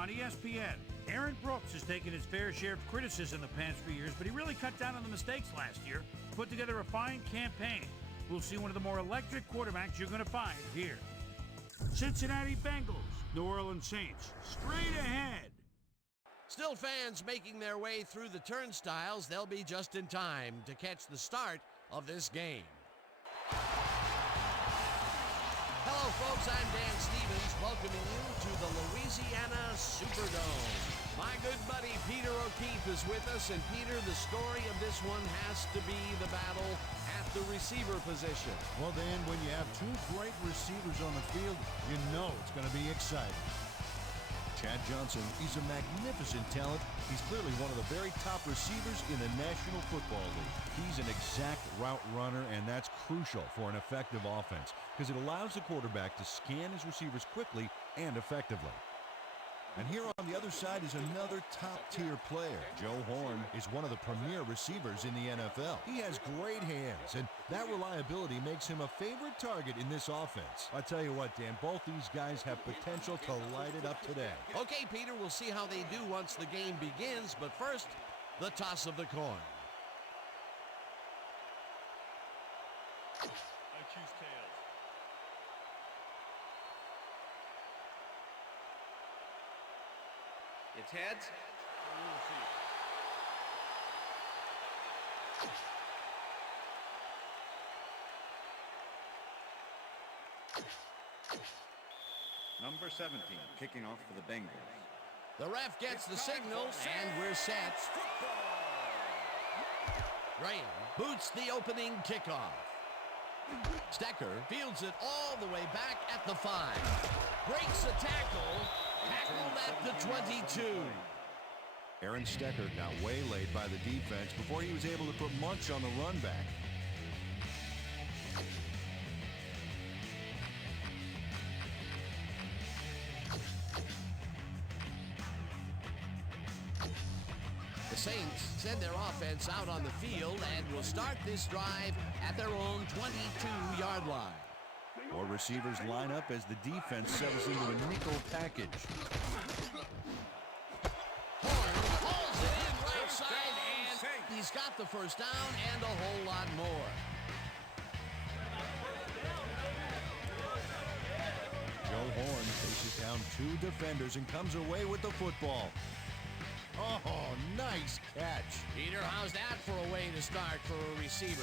on ESPN. Aaron Brooks has taken his fair share of criticism the past few years, but he really cut down on the mistakes last year, put together a fine campaign. We'll see one of the more electric quarterbacks you're going to find here. Cincinnati Bengals, New Orleans Saints, straight ahead. Still fans making their way through the turnstiles. They'll be just in time to catch the start of this game. Hello, folks. I'm Dan Stevens, welcoming you to the Louisiana Superdome. My good buddy Peter O'Keefe is with us, and Peter, the story of this one has to be the battle at the receiver position. Well, Dan, when you have two great receivers on the field, you know it's going to be exciting. Chad Johnson, he's a magnificent talent. He's clearly one of the very top receivers in the National Football League. He's an exact route runner, and that's crucial for an effective offense because it allows the quarterback to scan his receivers quickly and effectively. And here on the other side is another top-tier player. Joe Horn is one of the premier receivers in the NFL. He has great hands, and that reliability makes him a favorite target in this offense. I tell you what, Dan, both these guys have potential to light it up today. Okay, Peter, we'll see how they do once the game begins, but first, the toss of the coin. I choose tails. It's heads. Number 17, kicking off for the Bengals. The ref gets the signal, and we're set. Graham boots the opening kickoff. Stecker fields it all the way back at the 5. Breaks a tackle. Tackled at the 22. Aaron Stecker got waylaid by the defense before he was able to put much on the run back. The Saints send their offense out on the field and will start this drive at their own 22-yard line. More receivers line up as the defense settles into a nickel package. Horn pulls it in right side, and he's got the first down and a whole lot more. Joe Horn faces down 2 defenders and comes away with the football. Oh, nice catch. Peter, how's that for a way to start for a receiver?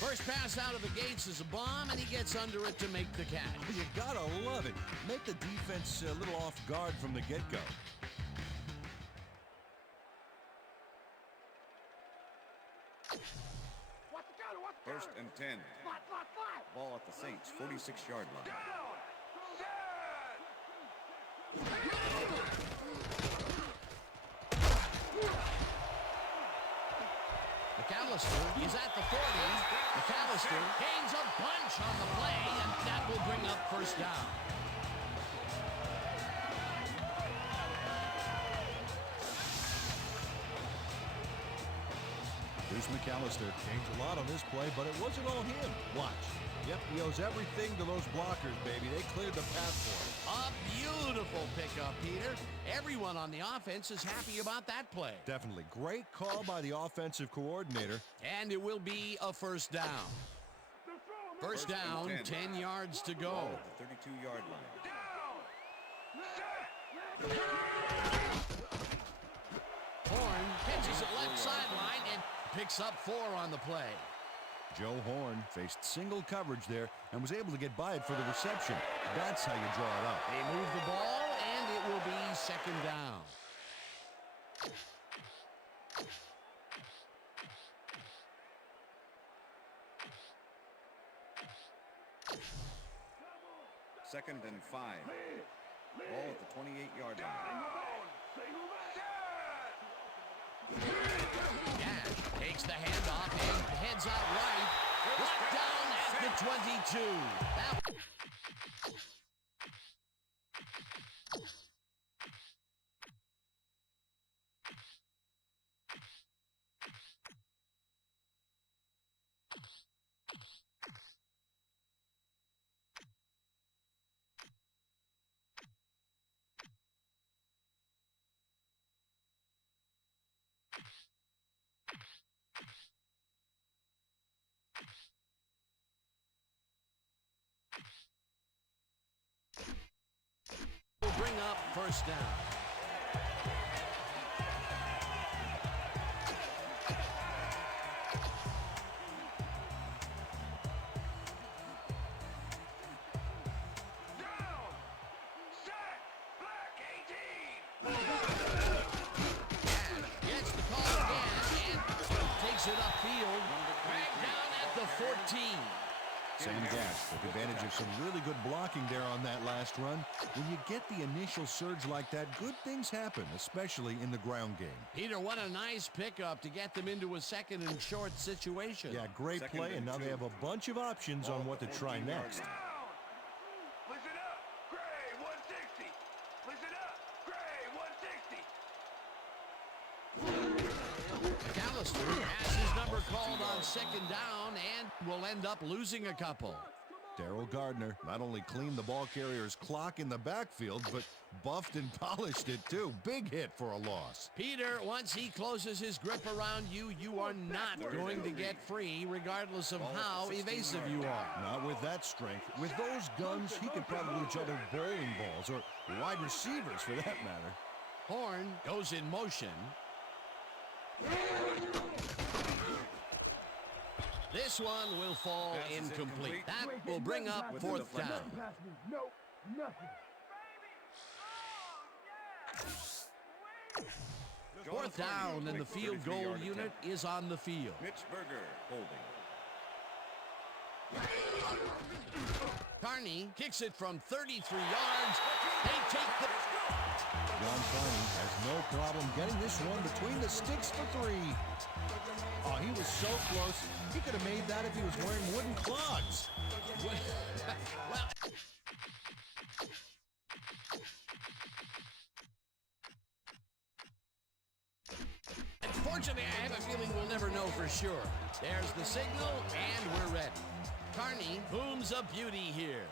First pass out of the gates is a bomb, and he gets under it to make the catch. You gotta love it. Make the defense a little off guard from the get-go. First and 10. Ball at the Saints, 46-yard line. McAllister is at the 40. McAllister gains a bunch on the play, and that will bring up first down. Bruce McAllister changed a lot on this play, but it wasn't all him. Watch. Yep, he owes everything to those blockers, baby. They cleared the path for him. A beautiful pickup, Peter. Everyone on the offense is happy about that play. Definitely. Great call by the offensive coordinator. And it will be a first down. First down, 10 yards to go. At the 32-yard line. Horn catches it left sideline and picks up 4 on the play. Joe Horn faced single coverage there and was able to get by it for the reception. That's how you draw it up. They move the ball, and it will be second down. Second and 5. Ball at the 28-yard line. Gash takes the handoff and heads out right. Brought down at the 22. first down. Gets the call again and takes it upfield. Dragged down at the 14. Sam Gash took advantage of some really good blocking there on that last run. When you get the initial surge like that, good things happen, especially in the ground game. Peter, what a nice pickup to get them into a second and short situation. Yeah, great Second play, and and now two. they have a bunch of options on what to try next. Listen up, Gray 160. Listen up, Gray 160. McAllister has his number called on second down and will end up losing a couple. Darryl Gardner not only cleaned the ball carrier's clock in the backfield, but buffed and polished it too. Big hit for a loss. Peter, once he closes his grip around you, you are not going to get free, regardless of how evasive you are. Not with that strength. With those guns, he could probably juggle bowling balls or wide receivers for that matter. Horn goes in motion. This one will fall Pass is incomplete. incomplete. That will bring up Within fourth the down. No, nothing. Fourth down, and the field goal unit is on the field. Mitch Berger holding. Carney kicks it from 33 yards. They take the... John Carney has no problem getting this one between the sticks for 3. Oh, he was so close. He could have made that if he was wearing wooden clogs. Well, unfortunately, I have a feeling we'll never know for sure. There's the signal, and we're ready. Carney booms a beauty here.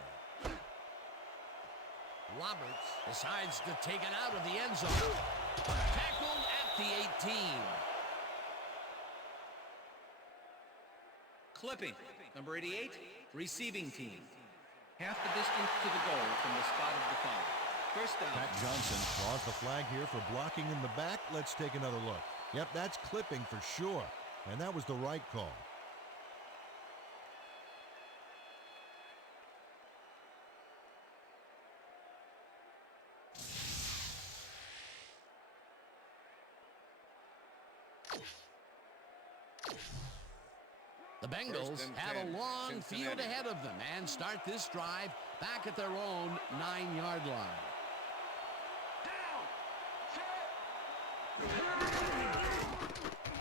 Roberts decides to take it out of the end zone. Tackled at the 18. Clipping, number 88, receiving team. Half the distance to the goal from the spot of the foul. First down. Pat Johnson draws the flag here for blocking in the back. Let's take another look. Yep, that's clipping for sure. And that was the right call. The Bengals First and have 10, a long Cincinnati. field ahead of them and start this drive back at their own 9-yard line.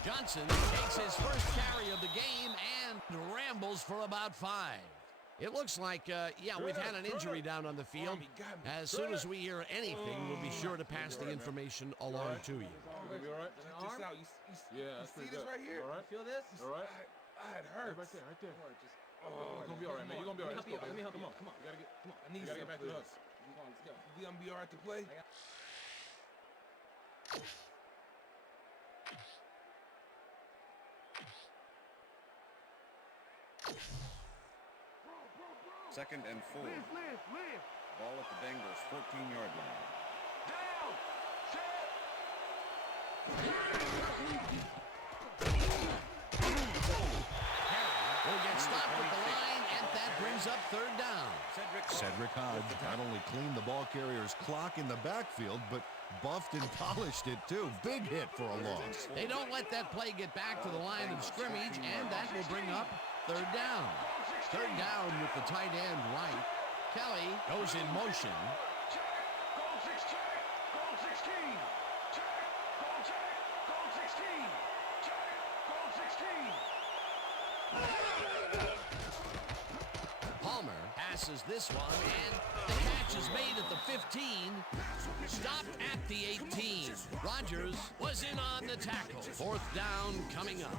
Johnson takes his first carry of the game and rambles for about 5. It looks like, we've had an injury down on the field. As soon as we hear anything, we'll be sure to pass the information along to you. You be all right? Just out. Yeah, that's see pretty this good. right here? All right? Feel this? All right? I had hurt. Right there, right there. You're gonna be all right, man. You're gonna be all right. Let me help you. Come on. Come on. You gotta get, Come on, I need you gotta get back to something. us. Come on, let's go. You gonna be all right to play? Second and 4. Live. Ball at the Bengals 14-yard line. Down. Will get stopped at the line, and that brings up third down. Cedric Hodge not only cleaned the ball carrier's clock in the backfield, but buffed and polished it too. Big hit for a loss. They don't let that play get back to the line of scrimmage, and that will bring up third down. Third down with the tight end right. Kelly goes in motion. Check. Goal 6, check. Goal 16. Check. Goal check. Goal 16. Check. Goal 16. Palmer passes this one, and the catch is made at the 15. Stopped at the 18. Rogers was in on the tackle. Fourth down coming up.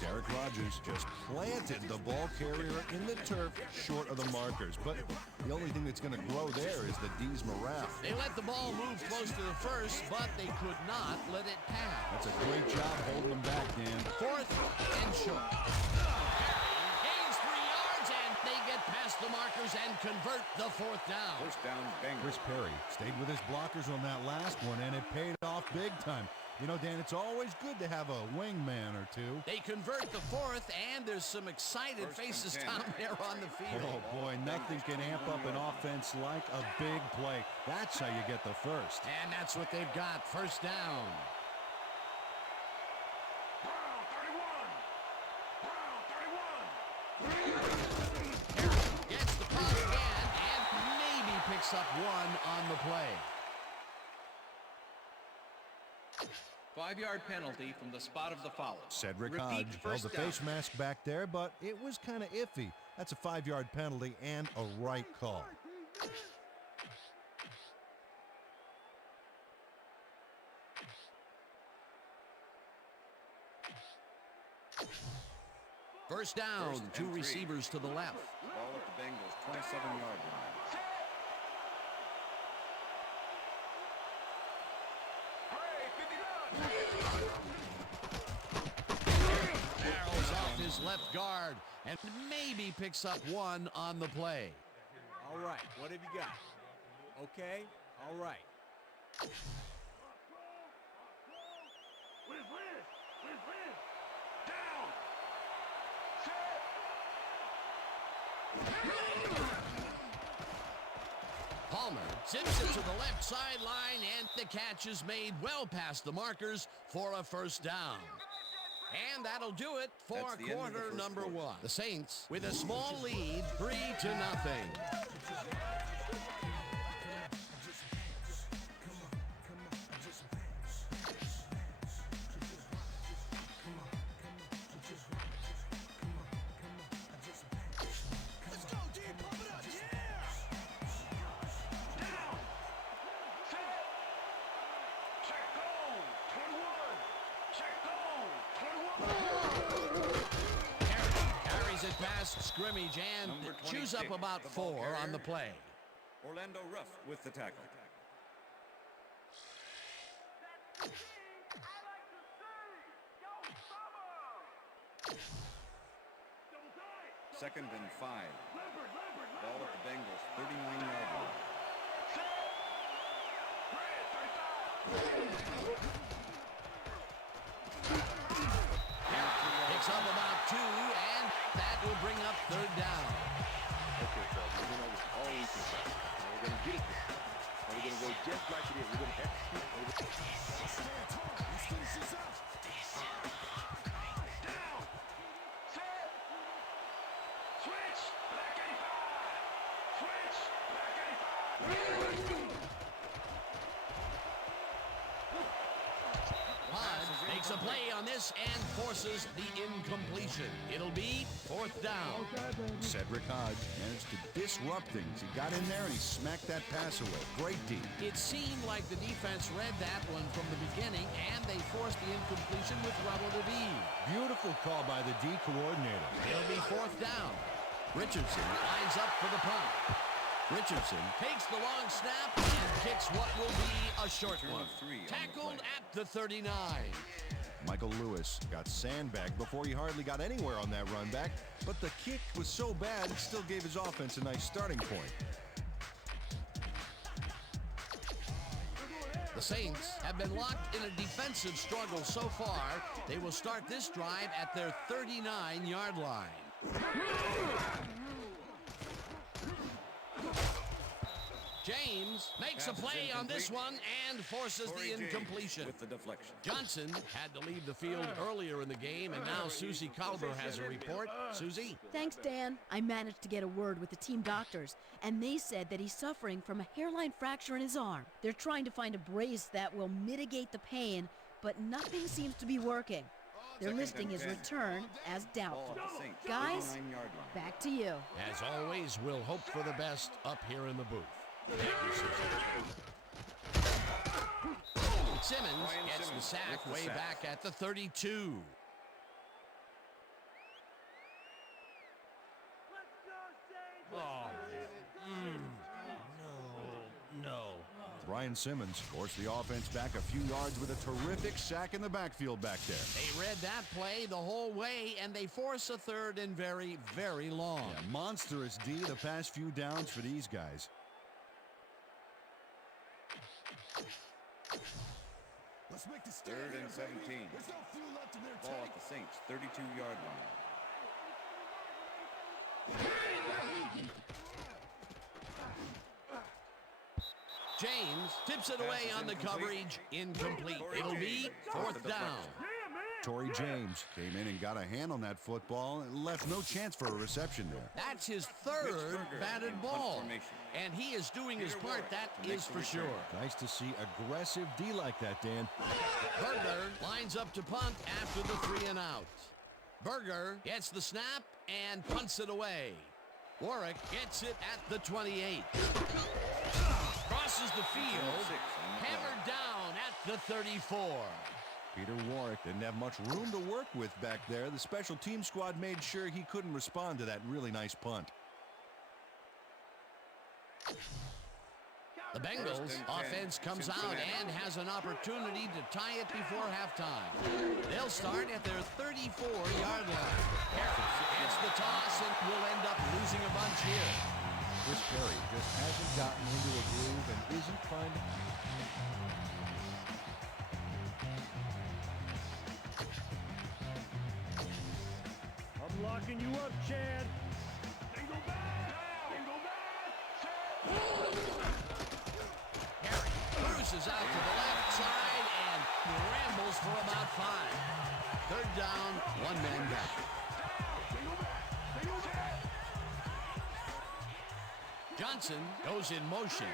Derek Rogers just planted the ball carrier in the turf short of the markers. But the only thing that's going to grow there is the D's morale. They let the ball move close to the first, but they could not let it pass. That's a great job holding them back, Dan. Fourth and short. Harry gains 3 yards, and they get past the markers and convert the fourth down. First down, Bengals. Chris Perry stayed with his blockers on that last one, and it paid off big time. You know, Dan, it's always good to have a wingman or two. They convert the fourth, and there's some excited First and faces 10. down there on the field. Oh, boy, nothing can amp up an offense like a big play. That's how you get the first. And that's what they've got, first down. Brown 31. Gets the punt again, and maybe picks up one on the play. 5-yard penalty from the spot of the foul. Cedric Repeat Hodge held first the down. face mask back there, but it was kind of iffy. That's a 5-yard penalty and a right call. First down, First and 2 3. receivers to the left. Ball at the Bengals' 27-yard line. Barrels off his left guard and maybe picks up one on the play. All right, what have you got? Okay, all right. Down. Palmer zips it to the left sideline, and the catch is made well past the markers for a first down. And that'll do it for That's the end of the quarter first number quarter. 1. The Saints with a small lead, 3-0. Check goal. 21. Check goal. 21. Carries it past scrimmage and Number chews up 26, about the ball 4 on the carrier. play. Orlando Ruff with the tackle. Second and 5. Ball at the Bengals' 39-yard line. Picks up about 2, and that will bring up third down. Okay, fellas, we're going to all we can try. And we're going to get it this time. And we're going to go just like it is. We're going to execute. Switch. Black 85. Switch. Black 85. Hodge makes a play on this and forces the incompletion. It'll be fourth down. Cedric Hodge managed to disrupt things. He got in there and he smacked that pass away. Great D. It seemed like the defense read that one from the beginning, and they forced the incompletion with relative ease. Beautiful call by the D coordinator. It'll be fourth down. Richardson lines up for the punt. Richardson takes the long snap and kicks what will be a short Return one. of 3 on the Tackled play. at the 39. Michael Lewis got sandbagged before he hardly got anywhere on that run back, but the kick was so bad it still gave his offense a nice starting point. The Saints have been locked in a defensive struggle so far. They will start this drive at their 39-yard line. James makes a Pass is play on this incomplete. one and forces Corey the James incompletion. with the deflection. Johnson had to leave the field earlier in the game, and now Susie Colbert has a report. Susie? Thanks, Dan. I managed to get a word with the team doctors, and they said that he's suffering from a hairline fracture in his arm. They're trying to find a brace that will mitigate the pain, but nothing seems to be working. They're Second listing and his 10. return as Ball doubtful. at the Saints' Guys, 39-yard line. back to you. As always, we'll hope for the best up here in the booth. Thank you, Susie. Simmons Brian gets the Simmons sack with the way sack. back at the 32. Ryan Brian Simmons forced the offense back a few yards with a terrific sack in the backfield back there. They read that play the whole way, and they force a third and very, very long. Yeah, monstrous D the past few downs for these guys. Let's make this 3rd and 17. There's no fuel left in their Ball tank. at the Saints 32-yard line. James tips it away on the coverage. Incomplete. It'll be 4th down. Torrey James came in and got a hand on that football and left no chance for a reception there. That's his 3rd batted ball. And he is doing his part, that is for sure. Nice to see aggressive D like that, Dan. Berger lines up to punt after the 3 and out. Berger gets the snap and punts it away. Warwick gets it at the 28. Crosses the field, hammered down at the 34. Peter Warwick didn't have much room to work with back there. The special team squad made sure he couldn't respond to that really nice punt. The Bengals offense comes out and has an opportunity to tie it before halftime. They'll start at their 34-yard line. Harris gets the toss and will end up losing a bunch here. Chris Perry just hasn't gotten into a groove and isn't trying to... I'm locking you up, Chad. Single back! Single back! Harry cruises out to the left side and rambles for about 5. 3rd down, 1 man back. Johnson goes in motion.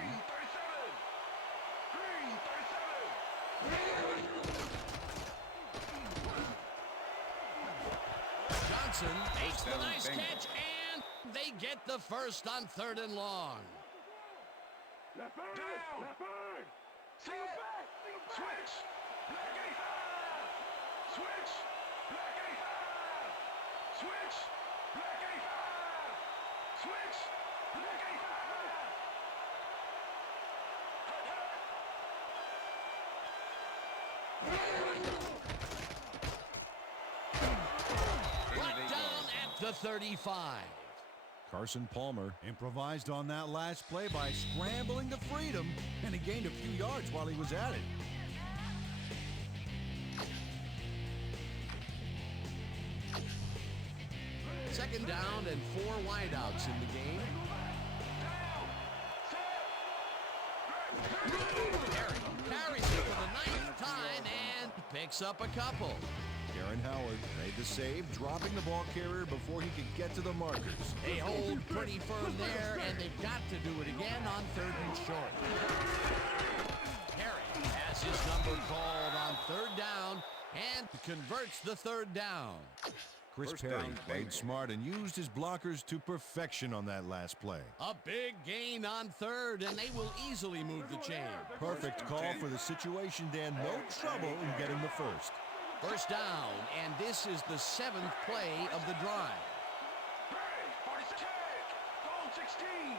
Johnson makes the nice catch, and they get the first on 3rd and long. Left bird! Left bird! Single back! Switch! Black 85! Switch! Black 85! Switch! Black 85! Switch! Black 85! Brought down at the 35. Carson Palmer improvised on that last play by scrambling to freedom, and he gained a few yards while he was at it. Second down and 4 wideouts in the game. Harry carries it for the 9th time and picks up a couple. Aaron Howard made the save, dropping the ball carrier before he could get to the markers. They hold pretty firm there, and they've got to do it again on 3rd and short. Harry has his number called on 3rd down and converts the 3rd down. Chris Perry played smart and used his blockers to perfection on that last play. A big gain on 3rd, and they will easily move the chain. Perfect call for the situation, Dan. No trouble in getting the first. 1st down, and this is the 7th play of the drive. Goal 16!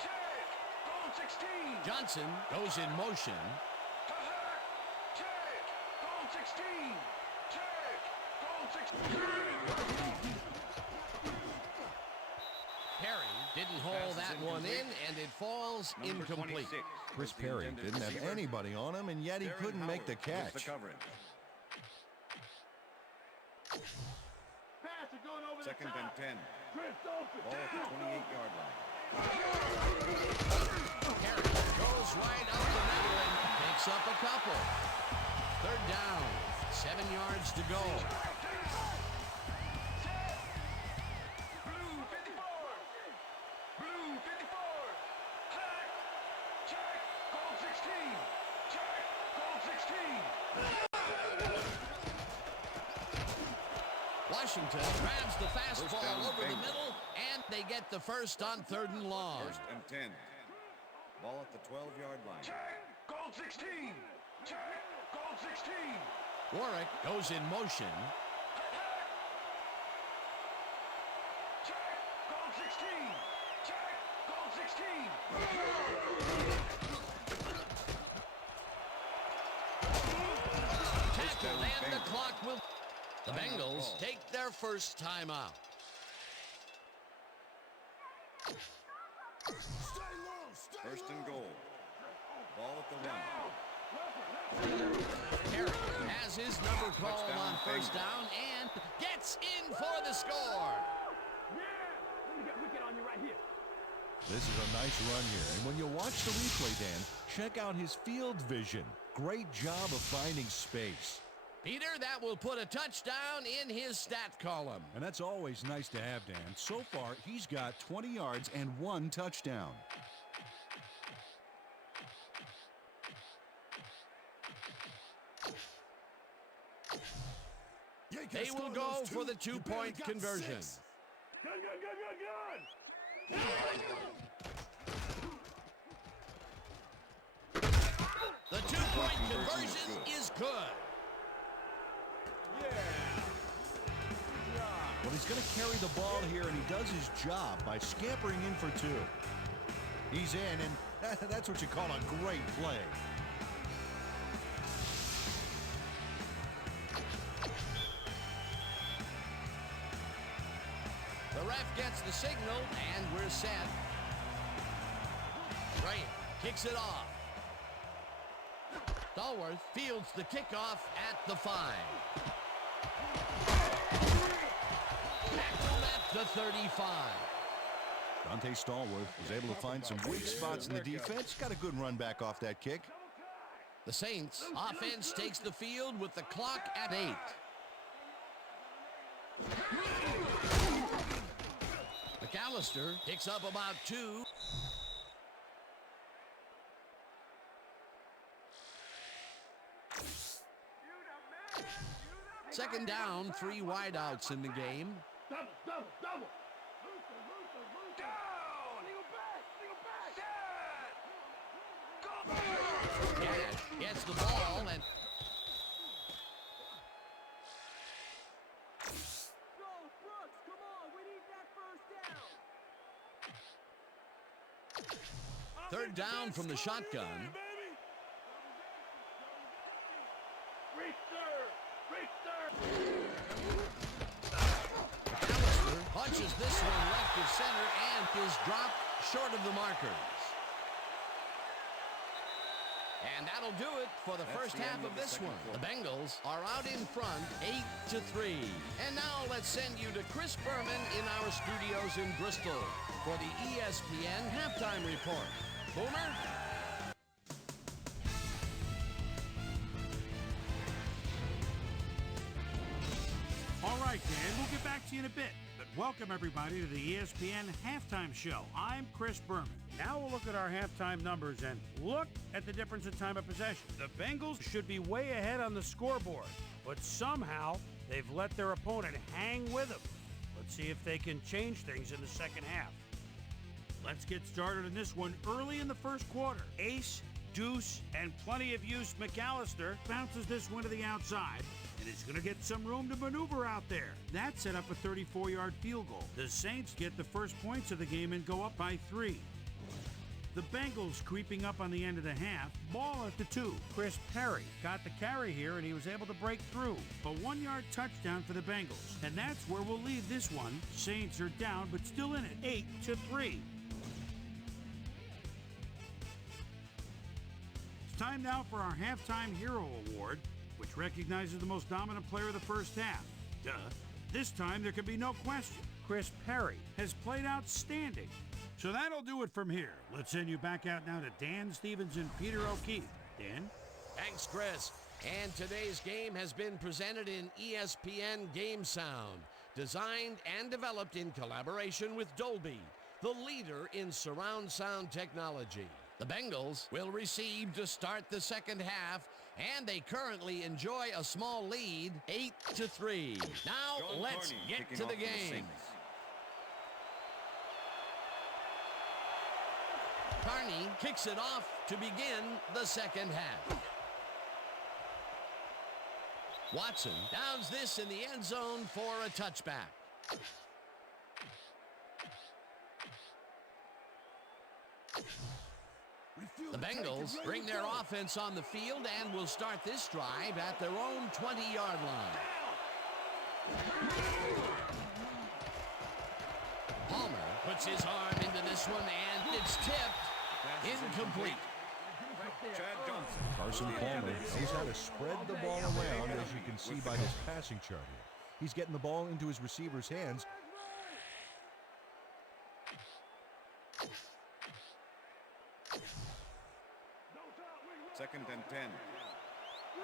Check! Goal 16! Johnson goes in motion. Check! Goal 16! Check! Goal 16! Perry didn't haul that one in, and it falls incomplete. Chris Perry didn't have anybody on him, and yet he couldn't make the catch. Second and 10. Ball at the 28-yard line. Harry goes right up the middle and picks up a couple. 3rd down, 7 yards to go. Blue 54! Blue 54! Check! Check! Goal 16! Check! Goal 16! Washington grabs the fastball over the middle, and they get the first on 3rd and long. 1st and 10. Ball at the 12-yard line. Check! Goal 16! Check! Goal 16! Warwick goes in motion. Check! Goal 16! Check! Goal 16! And the clock will... The Bengals take their first timeout. First and goal. Ball at the 1. Perry has his number called on first down and gets in for the score. This is a nice run here. And when you watch the replay, Dan, check out his field vision. Great job of finding space. Peter, that will put a touchdown in his stat column. And that's always nice to have, Dan. So far, he's got 20 yards and 1 touchdown. They will go for the 2-point conversion. Good. The 2-point conversion is good. Well, he's going to carry the ball here, and he does his job by scampering in for 2. He's in, and that's what you call a great play. The ref gets the signal, and we're set. Bryant kicks it off. Stallworth fields the kickoff at the 5. Tackled at the 35. Dante Stallworth was able to find some weak spots in the defense. Got a good run back off that kick. The Saints offense takes the field with the clock at 8. McAllister picks up about 2. Second down, 3 wideouts in the game. Double. Down. Cash gets the ball and... Third down from the shotgun. Allister punches this one left of center and is dropped short of the markers. And that'll do it for the first half of this one. The Bengals are out in front 8-3. And now let's send you to Chris Berman in our studios in Bristol for the ESPN halftime report. Boomer? All right, Dan, we'll get back to you in a bit. But welcome, everybody, to the ESPN Halftime Show. I'm Chris Berman. Now we'll look at our halftime numbers and look at the difference in time of possession. The Bengals should be way ahead on the scoreboard, but somehow they've let their opponent hang with them. Let's see if they can change things in the second half. Let's get started in this one early in the first quarter. Ace, deuce, and plenty of use McAllister bounces this one to the outside, and he's going to get some room to maneuver out there. That set up a 34-yard field goal. The Saints get the first points of the game and go up by 3. The Bengals creeping up on the end of the half, ball at the 2. Chris Perry got the carry here, and he was able to break through. A 1-yard touchdown for the Bengals, and that's where we'll leave this one. Saints are down, but still in it, 8-3. It's time now for our Halftime Hero Award, which recognizes the most dominant player of the first half. Duh. This time there can be no question. Chris Perry has played outstanding. So that'll do it from here. Let's send you back out now to Dan Stevens and Peter O'Keefe. Dan? Thanks, Chris. And today's game has been presented in ESPN Game Sound, designed and developed in collaboration with Dolby, the leader in surround sound technology. The Bengals will receive to start the second half, and they currently enjoy a small lead, 8-3. Now let's get to the game. Carney kicks it off to begin the second half. Watson downs this in the end zone for a touchback. The Bengals bring their offense on the field and will start this drive at their own 20-yard line. Palmer puts his arm into this one, and it's tipped. Incomplete. Chad Johnson. Carson Palmer knows how to spread the ball around, as you can see by his passing chart here. He's getting the ball into his receiver's hands. Second and 10.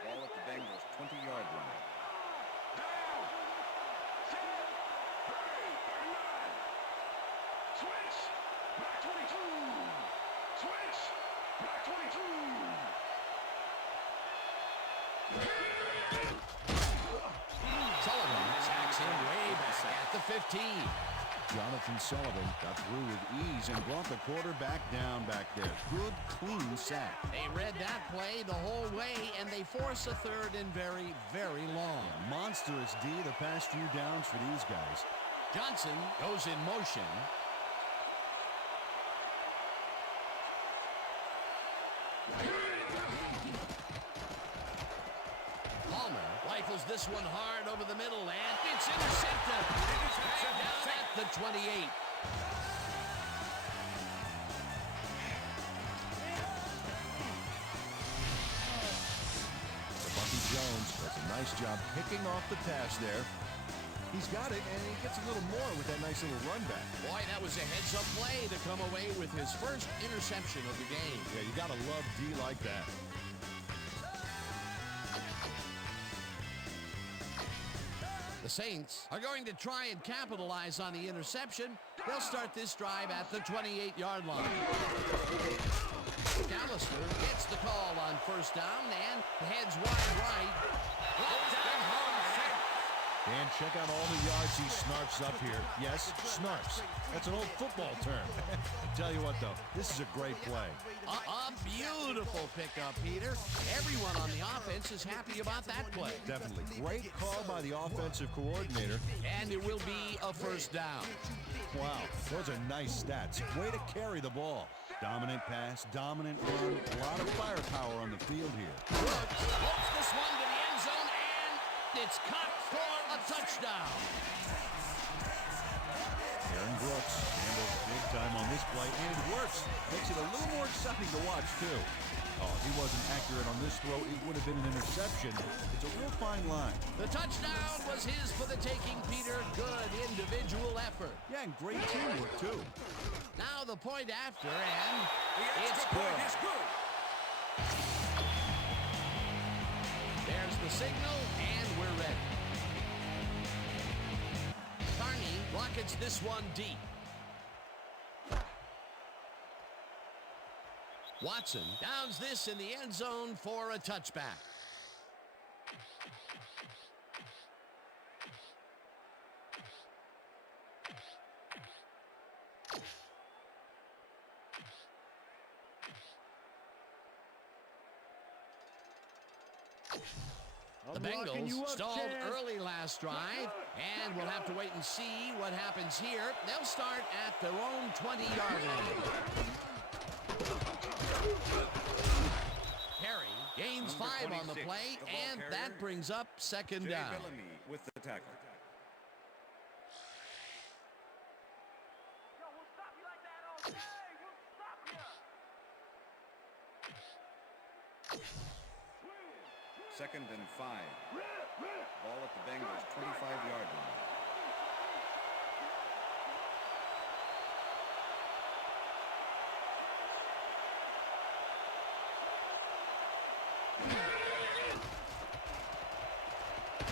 Ball at the Bengals 20-yard line. Down. 10. 39. Switch. Back 22. Switch. Back 22. Sullivan sacks him way back at the 15. Jonathan Sullivan got through with ease and brought the quarterback down back there. Good, clean sack. They read that play the whole way, and they force a third and very, very long. Monstrous D the past few downs for these guys. Johnson goes in motion. Palmer rifles this one hard over the middle, and it's intercepted. Right down at the 28. Bucky Jones does a nice job picking off the pass there. He's got it, and he gets a little more with that nice little run back. Boy, that was a heads-up play to come away with his first interception of the game. Yeah, you gotta love D like that. The Saints are going to try and capitalize on the interception. They'll start this drive at the 28-yard line. McAllister gets the call on first down and heads wide right. Brought down hard. And check out all the yards he snarfs up here. Yes, snarfs. That's an old football term. Tell you what, though, this is a great play. A beautiful pickup, Peter. Everyone on the offense is happy about that play. Definitely. Great call by the offensive coordinator. And it will be a first down. Wow, those are nice stats. Way to carry the ball. Dominant pass, dominant run, a lot of firepower on the field here. Brooks hooks this one to the end zone, and it's caught for a touchdown. Aaron Brooks handles big time on this play, and it works. Makes it a little more exciting to watch, too. Oh, if he wasn't accurate on this throw, it would have been an interception. It's a real fine line. The touchdown was his for the taking, Peter. Good individual effort. Yeah, and great teamwork, too. Now the point after, and it's good. There's the signal, and we're ready. Carney rockets this one deep. Watson downs this in the end zone for a touchback. The Bengals stalled early last drive, and we'll have to wait and see what happens here. They'll start at their own 20-yard line. Perry gains 5 on the play, and that brings up second down. Bellamy with the tackle. Second and 5. Ball at the Bengals 25-yard line.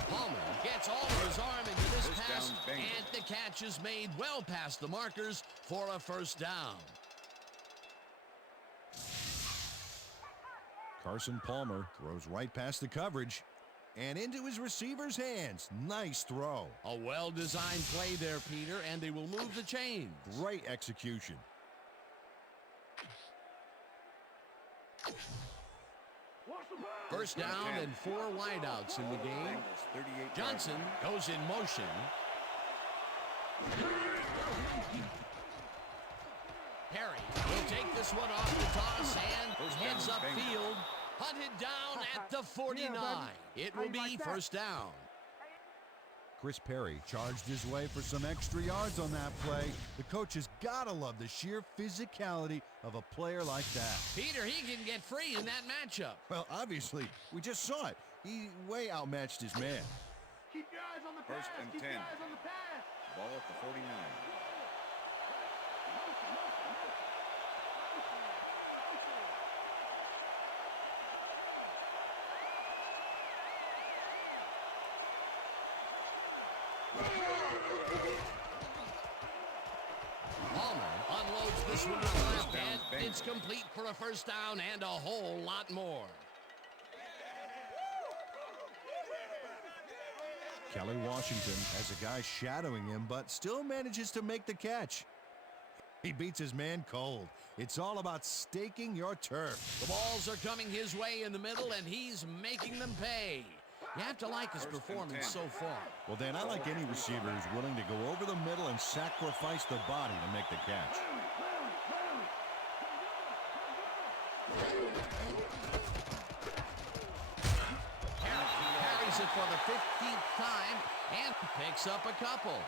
Palmer gets all of his arm into this First pass, down, Bengals. and the catch is made well past the markers for a first down. Carson Palmer throws right past the coverage and into his receiver's hands. Nice throw. A well-designed play there, Peter, and they will move the chains. Great execution. First down and 4 wideouts in the game. Johnson goes in motion. Perry will take this one off the toss and First heads down, upfield. Hunted down at the 49. It will be first down. Chris Perry charged his way for some extra yards on that play. The coach has got to love the sheer physicality of a player like that. Peter, he can get free in that matchup. Well, obviously, we just saw it. He way outmatched his man. Keep your eyes on the pass. First and Keep 10. your eyes on the pass. Ball at the 49. Palmer unloads this one to the left, and it's complete for a first down and a whole lot more. Kelly Washington has a guy shadowing him, but still manages to make the catch. He beats his man cold. It's all about staking your turf. The balls are coming his way in the middle, and he's making them pay. You have to like his performance so far. Well, Dan, I like any receiver who's willing to go over the middle and sacrifice the body to make the catch. Carries it for the 15th time and picks up a couple.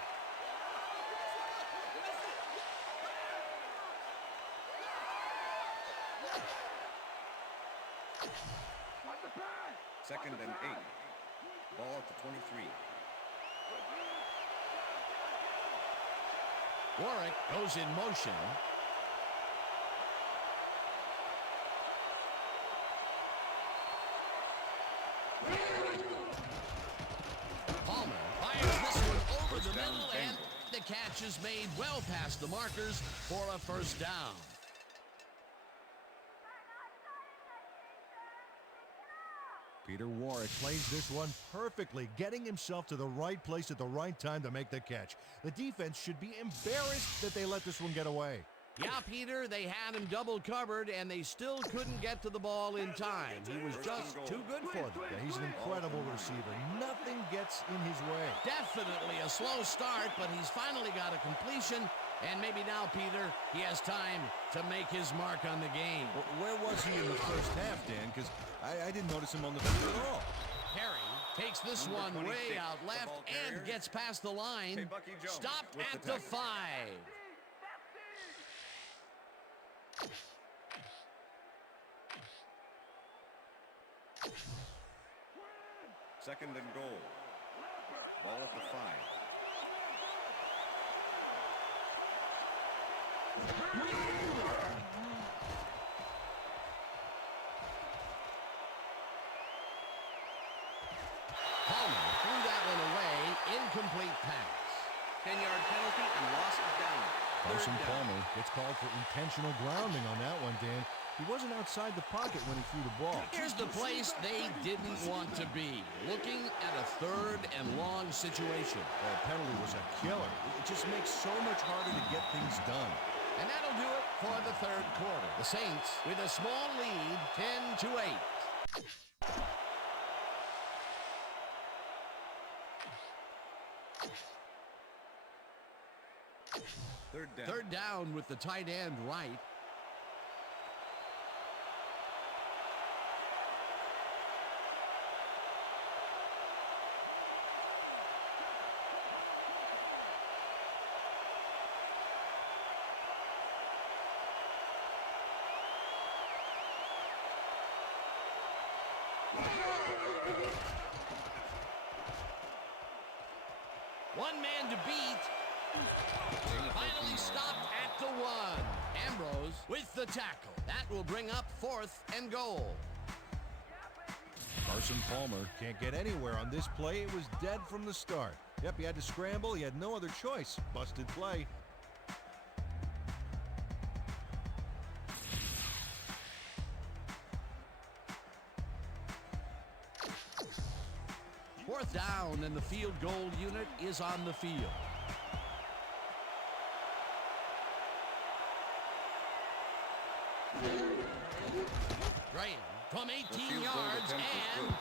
Second and 8. Ball at the 23. Warwick goes in motion. Palmer fires this one over the middle, and the catch is made well past the markers for a first down. Peter Warwick plays this one perfectly, getting himself to the right place at the right time to make the catch. The defense should be embarrassed that they let this one get away. Yeah, Peter, they had him double covered, and they still couldn't get to the ball in time. He was just too good for them. Yeah, he's an incredible receiver. Nothing gets in his way. Definitely a slow start, but he's finally got a completion, and maybe now, Peter, he has time to make his mark on the game. Well, where was he in the first half, Dan? Because I didn't notice him on the field at all. Perry takes this one way out left and gets past the line. Stopped at the 5. Second and goal. Ball at the 5. Palmer threw that one away. Incomplete pass. 10-yard penalty and loss of down. Carson Third down. Palmer gets called for intentional grounding on that one, Dan. He wasn't outside the pocket when he threw the ball. Here's the place they didn't want to be. Looking at a third and long situation. That penalty was a killer. It just makes so much harder to get things done. And that'll do it for the third quarter. The Saints with a small lead, 10-8. Third down. Third down with the tight end right. One man to beat. Finally stopped at the 1. Ambrose with the tackle. That will bring up 4th and goal. Carson Palmer can't get anywhere on this play. It was dead from the start. Yep, he had to scramble. He had no other choice. Busted play. Fourth down, and the field goal unit is on the field. Graham from 18 yards, and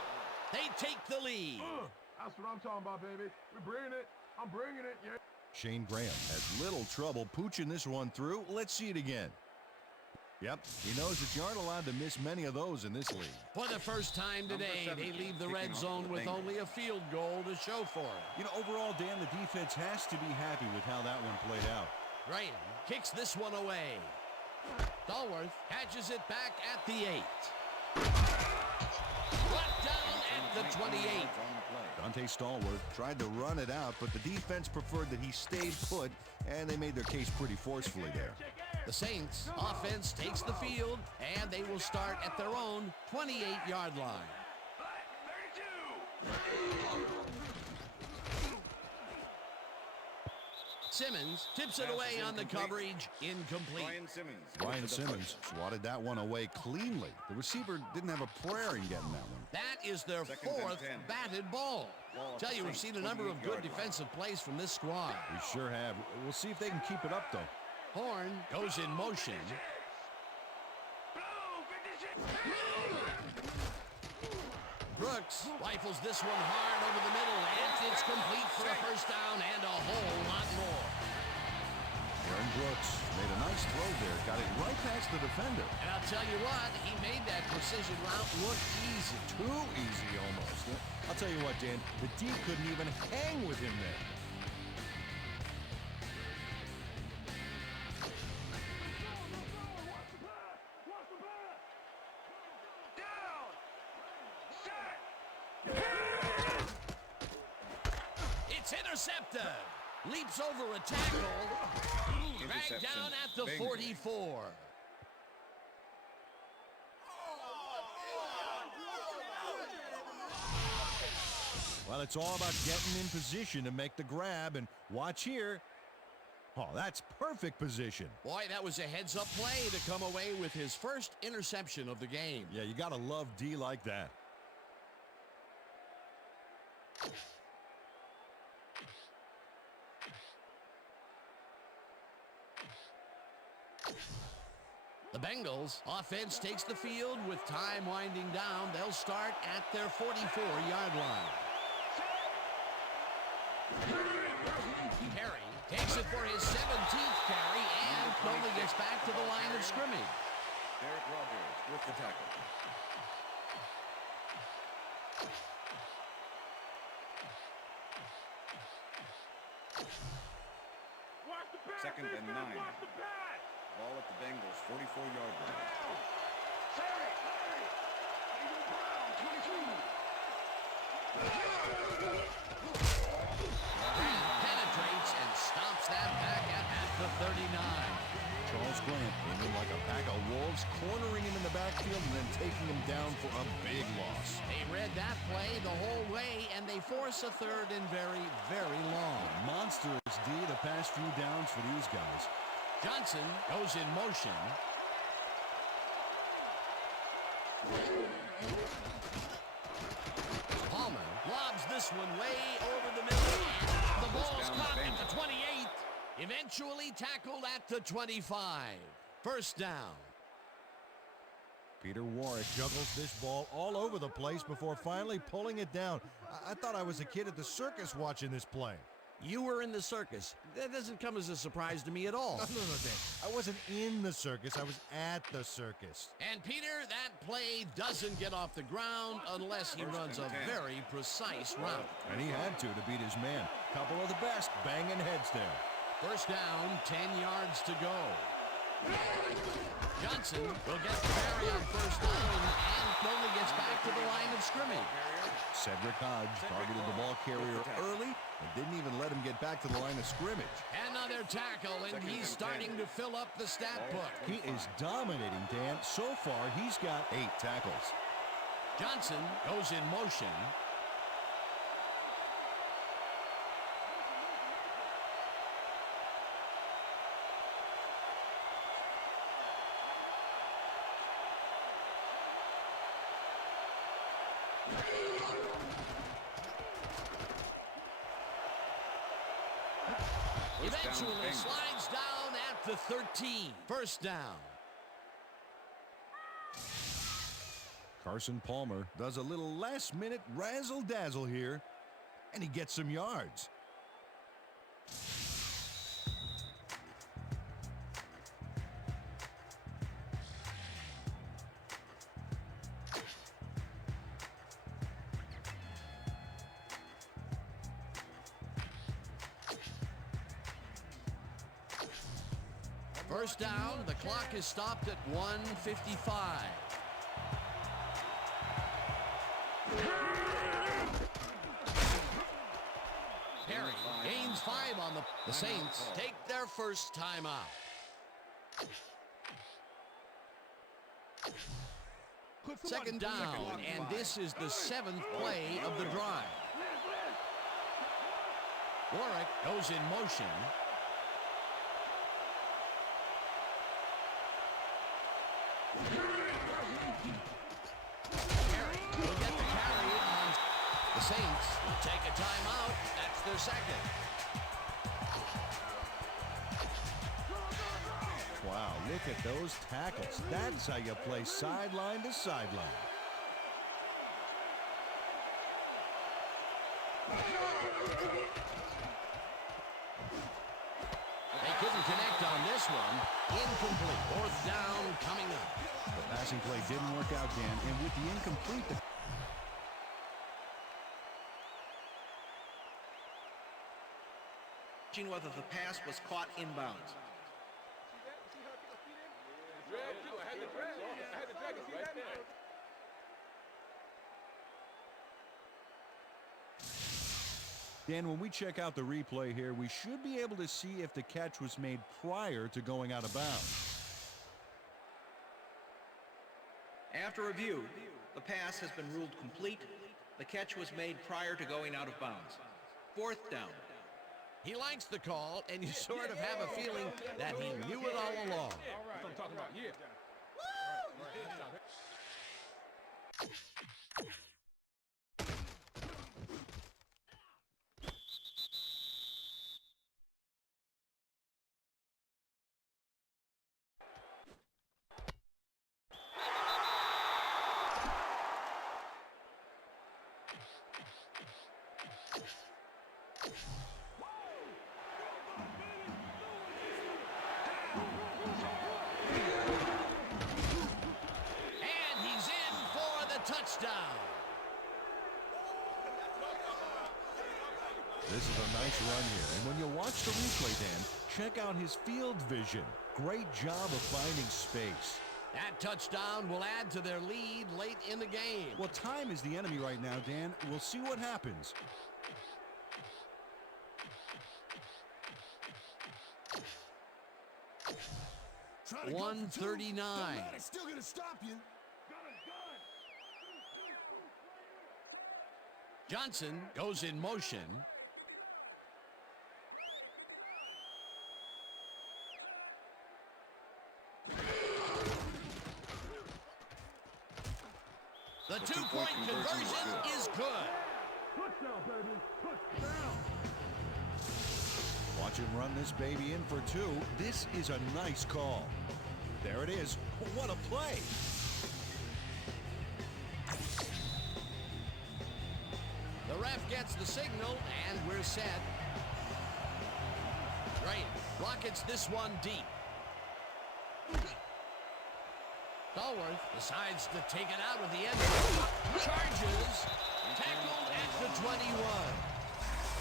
they take the lead. That's what I'm talking about, baby. We're bringing it. I'm bringing it, yeah. Shane Graham has little trouble pooching this one through. Let's see it again. Yep, he knows that you aren't allowed to miss many of those in this league. For the first time today, they leave the red zone with only a field goal to show for it. You know, overall, Dan, the defense has to be happy with how that one played out. Graham kicks this one away. Stallworth catches it back at the 8. Brought down at the 28. Dante Stallworth tried to run it out, but the defense preferred that he stayed put, and they made their case pretty forcefully there. The Saints offense takes the field, and they will start at their own 28-yard line. Simmons tips it away on the coverage, incomplete. Brian Simmons swatted that one away cleanly. The receiver didn't have a prayer in getting that one. That is their fourth batted ball. Tell you, we've seen a number of good defensive plays from this squad. We sure have. We'll see if they can keep it up, though. Horn goes in motion. Brooks rifles this one hard over the middle, and it's complete for a first down and a whole lot more. Aaron Brooks made a nice throw there, got it right past the defender. And I'll tell you what, he made that precision route look easy. Too easy almost. I'll tell you what, Dan, the D couldn't even hang with him there. It's intercepted. Leaps over a tackle. Dragged down at the 44. Well, it's all about getting in position to make the grab, and watch here. Oh, that's perfect position. Boy, that was a heads-up play to come away with his first interception of the game. Yeah, you got to love D like that. The Bengals offense takes the field with time winding down. They'll start at their 44-yard line. Perry takes it for his 17th carry and only gets back to the line of scrimmage. Derek Rogers with the tackle. Second and 9. Ball at the Bengals 44-yard line. Penetrates and stops that back at the 39. Charles Grant came in like a pack of wolves, cornering him in the backfield and then taking him down for a big loss. They read that play the whole way, and they force a third and very, very long. Monstrous D the past few downs for these guys. Johnson goes in motion. Palmer lobs this one way over the middle. The ball's caught at the 28. Eventually tackled at the 25. First down. Peter Warwick juggles this ball all over the place before finally pulling it down. I thought I was a kid at the circus watching this play. You were in the circus. That doesn't come as a surprise to me at all. No, Dan. I wasn't in the circus. I was at the circus. And Peter, that play doesn't get off the ground unless he runs a very precise route. And he had to beat his man. Couple of the best banging heads there. First down, 10 yards to go. Johnson will get the carry on first down and only gets back to the line of scrimmage. Cedric Hodge targeted the ball carrier early and didn't even let him get back to the line of scrimmage. Another tackle, and he's starting to fill up the stat book. He is dominating, Dan. So far, he's got 8 tackles. Johnson goes in motion. Eventually slides down at the 13. First down. Carson Palmer does a little last-minute razzle-dazzle here, and he gets some yards. First down, the clock is stopped at 1:55. Perry gains 5 on the Saints take their first timeout. Second down, and this is the 7th play of the drive. Warwick goes in motion. Perry will get the carry on. The Saints take a timeout. That's their second. Wow, look at those tackles. That's how you play sideline to sideline. They couldn't connect on this one. Incomplete. 4th down coming up. The passing play didn't work out, Dan, and with the incomplete... Whether the pass was caught inbounds. Dan, when we check out the replay here, we should be able to see if the catch was made prior to going out of bounds. After review, the pass has been ruled complete. The catch was made prior to going out of bounds. 4th down. He likes the call, and you sort of have a feeling that he knew it all along. That's what I'm talking about, yeah. Touchdown. This is a nice run here. And when you watch the replay, Dan, check out his field vision. Great job of finding space. That touchdown will add to their lead late in the game. Well, time is the enemy right now, Dan. We'll see what happens. Try to 139. Still gonna stop you. Johnson goes in motion. The two-point conversion is good. Touchdown, baby. Touchdown. Watch him run this baby in for 2. This is a nice call. There it is. What a play. The ref gets the signal, and we're set. Right, rockets this one deep. Stallworth decides to take it out of the end zone. Charges, tackled at the 21.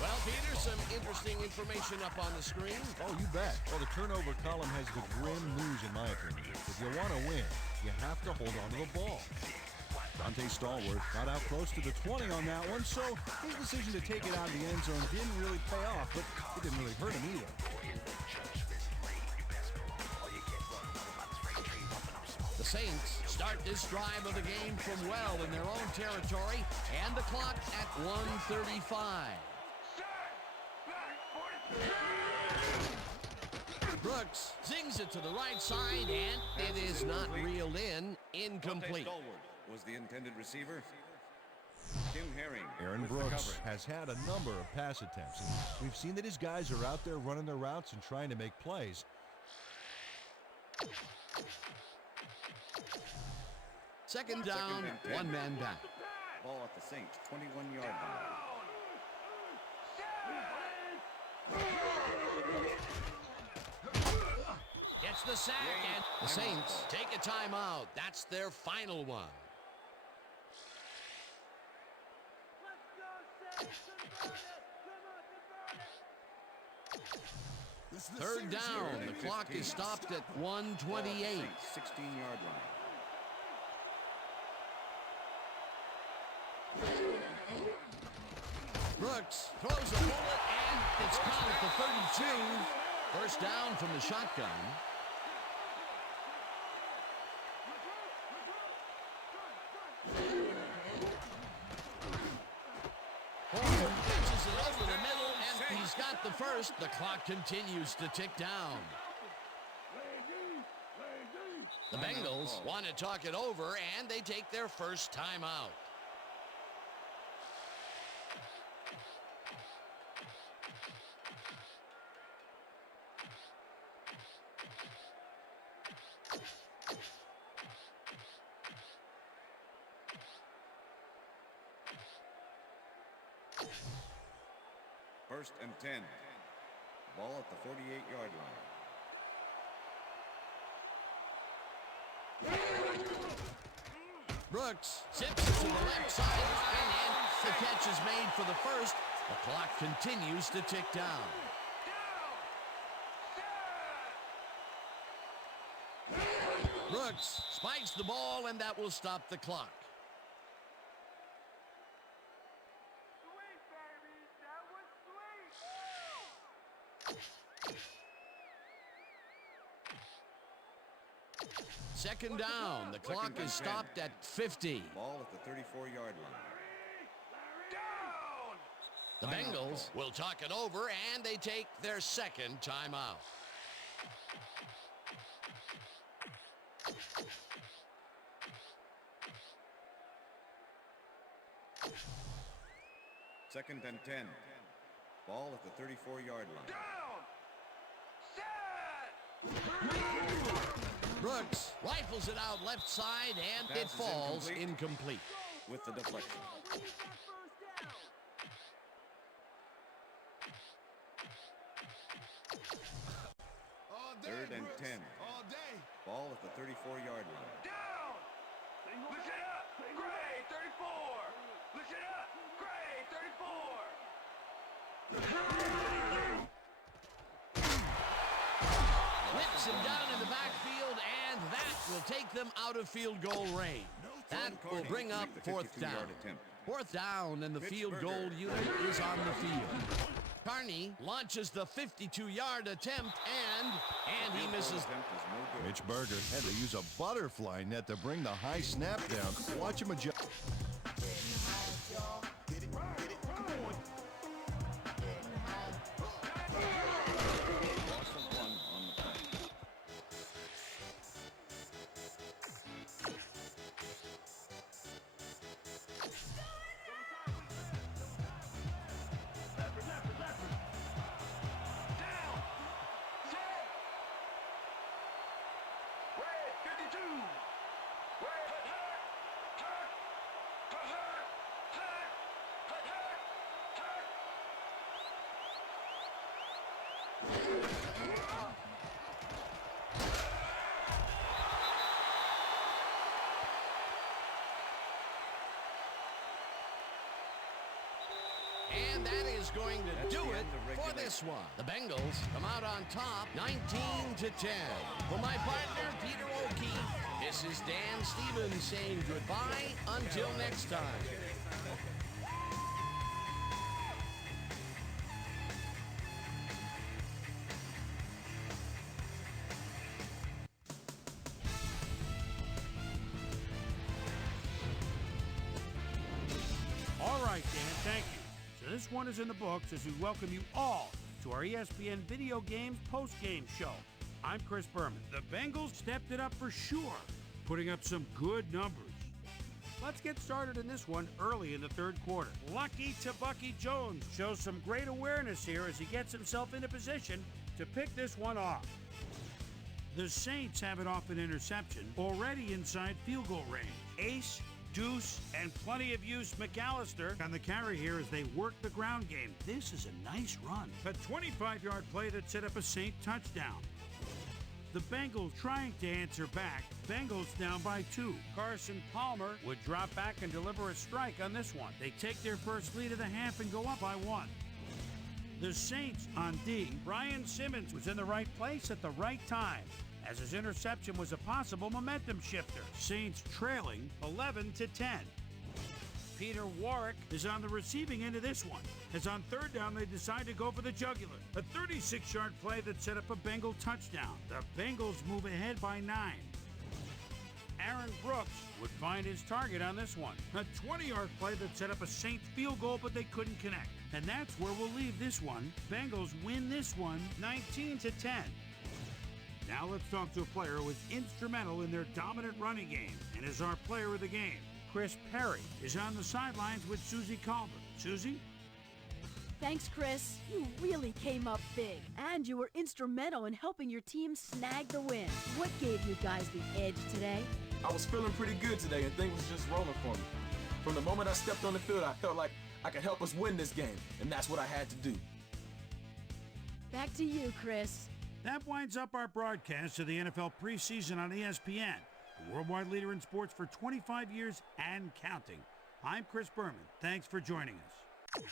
Well, Peter, some interesting information up on the screen. Oh, you bet. Well, the turnover column has the grim news, in my opinion. If you want to win, you have to hold on to the ball. Dante Stallworth got out close to the 20 on that one, so his decision to take it out of the end zone didn't really pay off, but it didn't really hurt him either. The Saints start this drive of the game from well in their own territory, and the clock at 1:35. Brooks zings it to the right side, and it is not reeled in. Incomplete. Was the intended receiver. Tim Herring. Aaron Brooks has had a number of pass attempts, and we've seen that his guys are out there running their routes and trying to make plays. Second down, one man back. Ball at the Saints, 21-yard line. Gets the sack, and the Saints take a timeout. That's their final one. This is the Third series down. here. The clock is stopped at 1:28. 16-yard line. Brooks throws a bullet, and it's caught at the 32. First down from the shotgun. Horner pitches it over the middle, and he's got the first. The clock continues to tick down. The Bengals want to talk it over, and they take their first timeout. First and 10. Ball at the 48-yard line. Brooks zips it to the left sideline, and the catch is made for the first. The clock continues to tick down. Brooks spikes the ball, and that will stop the clock. Second down. The clock is stopped at 50. Ball at the 34-yard line. The Bengals will talk it over, and they take their second timeout. Second and 10. Ball at the 34-yard line. Brooks rifles it out left side, and Pass it is falls incomplete. incomplete. With the deflection. Third and 10. All day. Ball at the 34-yard line. Listen up, Gray, 34. Listen up, Gray, 34. Whips him down in the backfield, and that will take them out of field goal range. That will bring up fourth down. Fourth down, and the field goal unit is on the field. Carney launches the 52-yard attempt, and he misses. Mitch Berger had to use a butterfly net to bring the high snap down. Watch him adjust. Loss of 1 on the play. Down. Set. Red, 52. Red, And that is going to do it for this one. The Bengals come out on top, 19-10. For my partner, Peter O'Keefe, this is Dan Stevens saying goodbye until next time. All right, Dan, thank you. So this one is in the books as we welcome you all to our ESPN Video Games Postgame Show. I'm Chris Berman. The Bengals stepped it up for sure, putting up some good numbers. Let's get started in this one early in the third quarter. Lucky Bucky Jones shows some great awareness here as he gets himself into position to pick this one off. The Saints have it off an interception, already inside field goal range. Ace, Deuce, and plenty of use McAllister on the carry here as they work the ground game. This is a nice run. A 25-yard play that set up a Saint touchdown. The Bengals trying to answer back. Bengals down by 2. Carson Palmer would drop back and deliver a strike on this one. They take their first lead of the half and go up by 1. The Saints on D. Brian Simmons was in the right place at the right time, as his interception was a possible momentum shifter. Saints trailing 11-10. Peter Warwick is on the receiving end of this one, as on third down they decide to go for the jugular. A 36-yard play that set up a Bengal touchdown. The Bengals move ahead by 9. Aaron Brooks would find his target on this one. A 20-yard play that set up a Saints field goal, but they couldn't connect. And that's where we'll leave this one. Bengals win this one 19-10. Now let's talk to a player who was instrumental in their dominant running game and is our player of the game. Chris Perry is on the sidelines with Susie Calder. Susie? Thanks, Chris. You really came up big, and you were instrumental in helping your team snag the win. What gave you guys the edge today? I was feeling pretty good today, and things was just rolling for me. From the moment I stepped on the field, I felt like I could help us win this game, and that's what I had to do. Back to you, Chris. That winds up our broadcast of the NFL preseason on ESPN, the worldwide leader in sports for 25 years and counting. I'm Chris Berman. Thanks for joining us.